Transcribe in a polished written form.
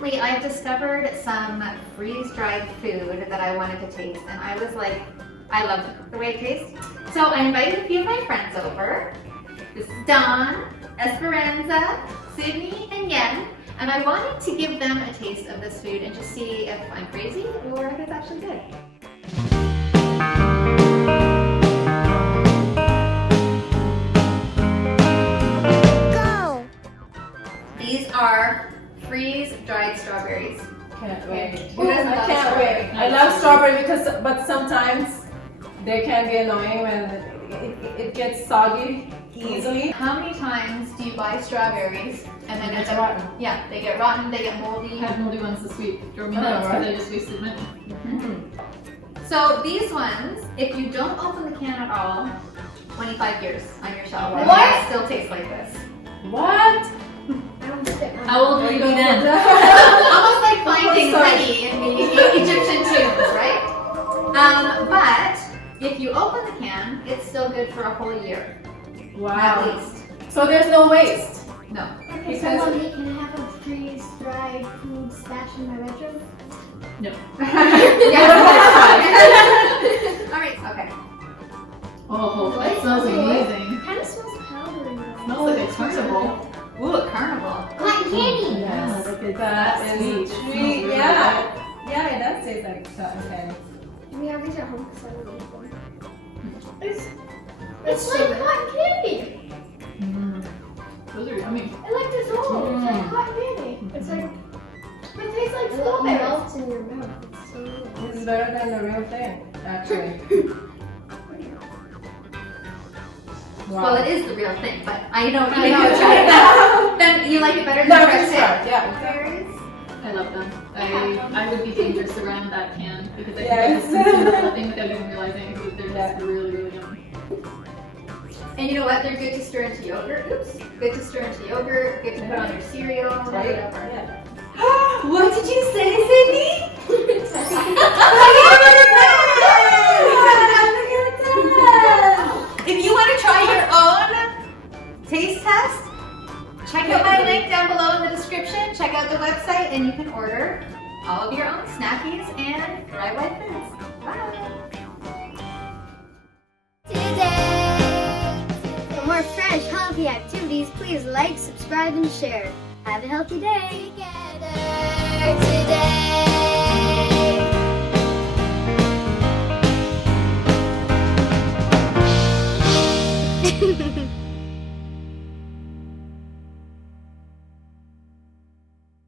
recently I've discovered some freeze-dried food that I wanted to taste, and I was like, I love the way it tastes. So I invited a few of my friends over. This is Dawn, Esperanza, Sydney, and Yen, and I wanted to give them a taste of this food and just see if I'm crazy or if it's actually good. These are freeze-dried strawberries. Can't wait. I can't wait. I love strawberry but sometimes they can be annoying when it gets soggy easily. How many times do you buy strawberries and then It's rotten. Yeah, they get rotten, they get moldy. I had moldy ones this week. Drove me nuts because I just wasted money. So these ones, if you don't open the can at all, 25 years on your shelf. What? And they still taste like this. What? How old will you be then? Almost like finding honey in the Egyptian tombs, right? But if you open the can, it's still good for a whole year. Wow. At least. So there's no waste. No. Okay, so mommy, can I have a freeze-dried food stash in my bedroom? No. Alright, okay. Oh, that smells amazing. It kind of smells powdery. Smells like a carnival. Ooh, a carnival. Cotton candy! Yeah, like it's That is sweet. a It smells treat. really Yeah. Yeah, it does taste like cotton candy. We have these at home because I don't eat them. It's It's like cotton candy! good. Mm. Those are yummy. I like this all. It's like cotton candy. It's like, it tastes like strawberries. It melts in your mouth. It's so This is better than the real thing, actually. Wow. Well, it is the real thing, but I don't even know it's right now. Then you like it better than No, fresh just fish? start, yeah. Berries? I love them. I would be dangerous around that can because I Yes. think I just consumed something without even realizing because they're just really, really yummy. And you know what? They're good to stir into yogurt. Oops. Good to stir into yogurt. Good to put on your cereal. Right? Whatever. Yeah. What did you say, Sydney? If you want to try your own taste test, check out my link down below in the description. Check out the website and you can order all of your own snackies and DIY foods. Bye. For more fresh, healthy activities, please like, subscribe, and share. Have a healthy day. Today.